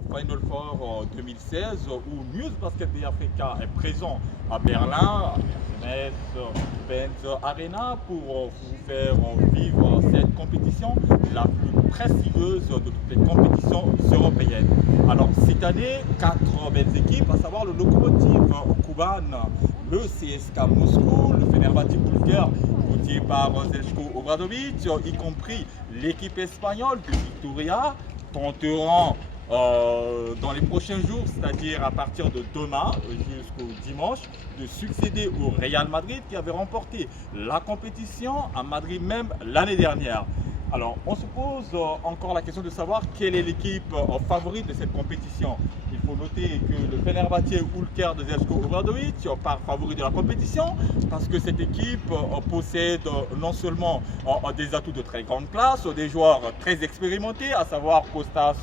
au Final Four 2016 où News Basket Africa est présent à Berlin, à Mercedes-Benz Arena pour vous faire vivre cette compétition la plus prestigieuse de toutes les compétitions européennes. Alors cette année, 4 belles équipes, à savoir le Lokomotiv Kuban, le CSKA Moscou, le Fenerbahçe Bulgar, voté par Zeljko Obradovic, y compris l'équipe espagnole de Victoria, tenteront dans les prochains jours, c'est-à-dire à partir de demain jusqu'au dimanche, de succéder au Real Madrid qui avait remporté la compétition à Madrid même l'année dernière. Alors, on se pose encore la question de savoir quelle est l'équipe favorite de cette compétition. Il faut noter que le Fenerbahçe Ulker de Zeljko Obradovic part favori de la compétition parce que cette équipe possède non seulement des atouts de très grande classe, des joueurs très expérimentés, à savoir Kostas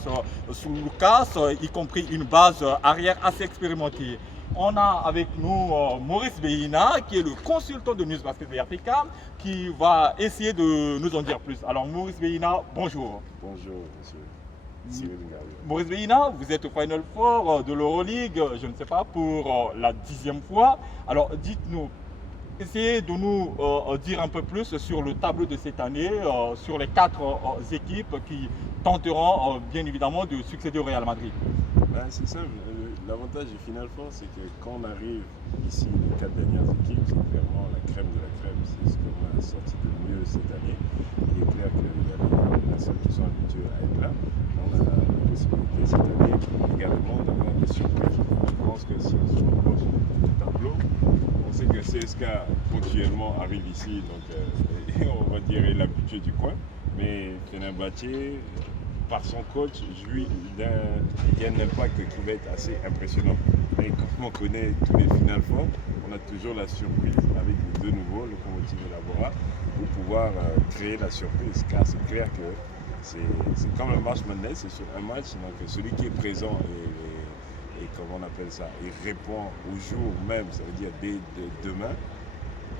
Sulukas, y compris une base arrière assez expérimentée. On a avec nous Maurice Beina, qui est le consultant de News Basket Africa, qui va essayer de nous en dire plus. Alors Maurice Beina, bonjour. Bonjour, monsieur. Maurice Beina, vous êtes au Final Four de l'Euroleague, je ne sais pas, pour la 10e fois. Alors dites-nous, essayez de nous dire un peu plus sur le tableau de cette année, sur les 4 équipes qui tenteront bien évidemment de succéder au Real Madrid. Ben, c'est simple. L'avantage du Final Four, c'est que quand on arrive ici, les 4 dernières équipes, c'est clairement la crème de la crème. C'est ce qu'on a sorti de mieux cette année. Il est clair qu'il y a les personnes qui sont habituées à être là. On a la possibilité cette année également d'avoir des surprises. Je pense que si on se rapproche du tableau, on sait que CSKA continuellement arrive ici, donc on va dire est l'habitué du coin. Mais Fenerbahçe, par son coach, jouit d'un impact qui va être assez impressionnant. Mais comme on connaît tous les Final Four, on a toujours la surprise avec les deux nouveaux, le Lokomotiv et Labora, pour pouvoir créer la surprise. Car c'est clair que c'est comme un match Monday, c'est sur un match, donc celui qui est présent et comment on appelle ça, il répond au jour même, ça veut dire dès demain,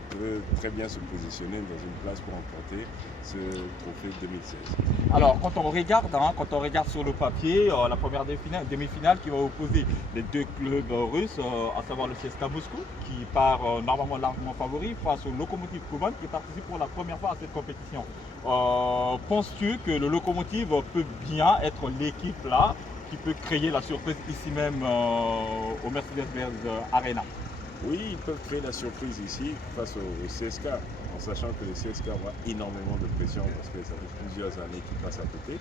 peut très bien se positionner dans une place pour remporter ce trophée 2016. Alors quand on regarde sur le papier, la première demi-finale qui va opposer les deux clubs russes, à savoir le CSKA Moscou qui part normalement largement favori face au Lokomotiv Kuban qui participe pour la première fois à cette compétition. Penses-tu que le Lokomotiv peut bien être l'équipe là qui peut créer la surprise ici même au Mercedes-Benz Arena? Oui, ils peuvent créer la surprise ici face au CSKA, en sachant que le CSKA aura énormément de pression parce que ça fait plusieurs années qu'ils passent à côté.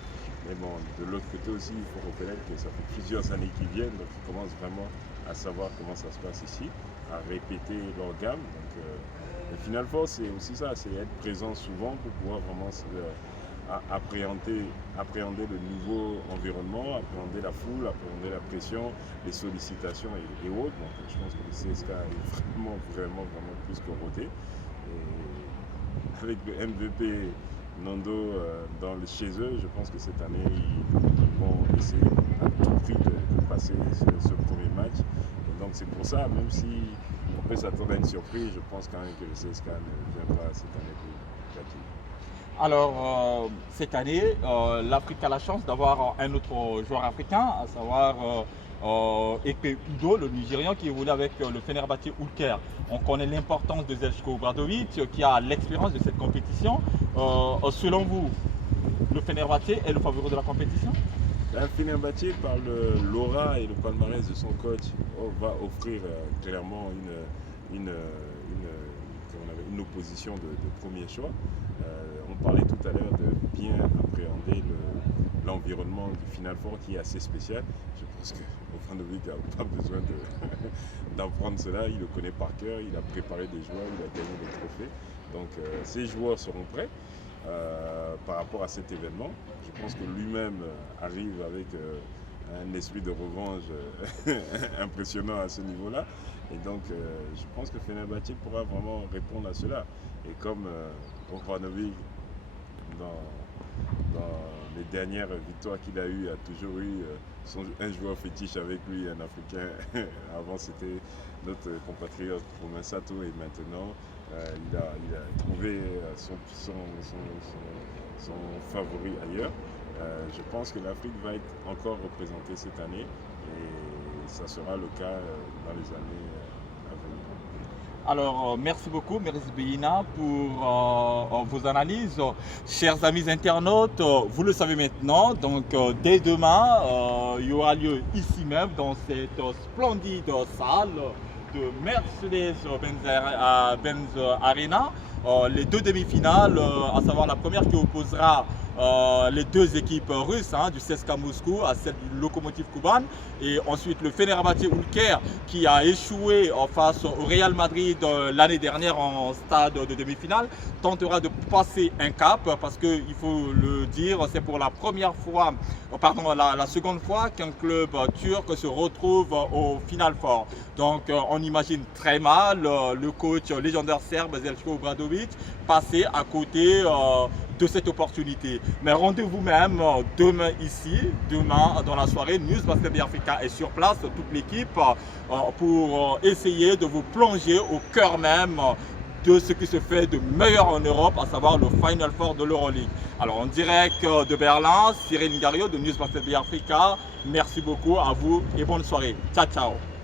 Mais bon, de l'autre côté aussi, il faut reconnaître que ça fait plusieurs années qu'ils viennent, donc ils commencent vraiment à savoir comment ça se passe ici, à répéter leur gamme. Donc, le Final Four, c'est aussi ça, c'est être présent souvent pour pouvoir vraiment appréhender le nouveau environnement, appréhender la foule, appréhender la pression, les sollicitations et autres. Donc je pense que le CSKA est vraiment plus que rodé. Et avec le MVP Nando chez eux, je pense que cette année, ils vont essayer à tout prix de passer ce premier match. Et donc c'est pour ça, même si on peut s'attendre à une surprise, je pense quand même que le CSKA ne vient pas cette année pour gâter. Alors, cette année, l'Afrique a la chance d'avoir un autre joueur africain, à savoir Ekpe Udo, le Nigérian qui évolue avec le Fenerbahçe Ulker. On connaît l'importance de Zeljko Obradovic qui a l'expérience de cette compétition. Selon vous, le Fenerbahçe est le favori de la compétition? Le Fenerbahçe, par l'aura et le palmarès de son coach, va offrir clairement une opposition de premier choix. On parlait tout à l'heure de bien appréhender l'environnement du Final Four qui est assez spécial. Je pense que Obradovic n'a pas besoin d'apprendre cela, il le connaît par cœur, il a préparé des joueurs, il a gagné des trophées. Donc ces joueurs seront prêts par rapport à cet événement. Je pense que lui-même arrive avec un esprit de revanche impressionnant à ce niveau-là. Et donc, je pense que Fenerbahçe pourra vraiment répondre à cela. Et comme Obradovic, dans les dernières victoires qu'il a eues, a toujours eu un joueur fétiche avec lui, un Africain. Avant, c'était notre compatriote Romain Sato, et maintenant, il a trouvé son favori ailleurs. Je pense que l'Afrique va être encore représentée cette année et ça sera le cas dans les années à venir. Alors, merci beaucoup, Meris Beina, pour vos analyses. Chers amis internautes, vous le savez maintenant, donc dès demain, il y aura lieu ici même, dans cette splendide salle de Mercedes-Benz Arena, les deux demi-finales, à savoir la première qui opposera les deux équipes russes, du CSKA Moscou à celle du Lokomotiv Kuban, et ensuite le Fenerbahçe Ülker qui a échoué face au Real Madrid l'année dernière en stade de demi-finale, tentera de passer un cap parce qu'il faut le dire, c'est pour la première fois, pardon, la seconde fois qu'un club turc se retrouve au Final Four. Donc on imagine très mal le coach légendaire serbe Željko Obradović passer à côté de cette opportunité. Mais rendez-vous même demain ici, demain dans la soirée, News Basket Bay Africa est sur place, toute l'équipe, pour essayer de vous plonger au cœur même de ce qui se fait de meilleur en Europe, à savoir le Final Four de l'Euroleague. Alors en direct de Berlin, Cyril Ngario de News Basket Bay Africa, merci beaucoup à vous et bonne soirée. Ciao, ciao.